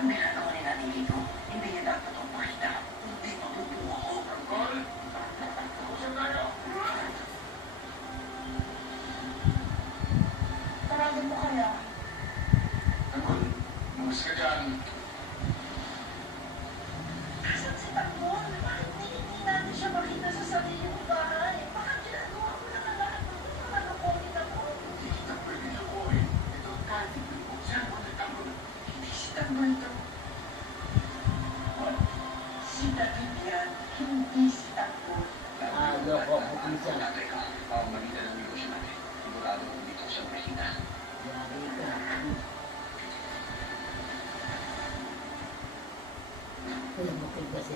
Ang ginagawa ni natin dito, hindi niya dapat ang pakita. Hindi mabubuo ako. Tangkol! Kusap tayo! Tawagin mo kaya? Tangkol, lumas ka dyan. Asan si Tangkol? Bakit hindi natin siya makita sa sarili mong bahay? Baka ginagawa ko lang ang lahat ng mga nakakunin ako. Hindi kita pwede nakuhin. Ito ang kahit mo. Saan mo na Tangkol? Hindi si Tangkol ito. Si David yan, hindi si Tangkol. Loko ko isa. Teka, pamagitan ng negosyo natin. Sigurado kung dito siya makita. Yari ka. Alam mo kasi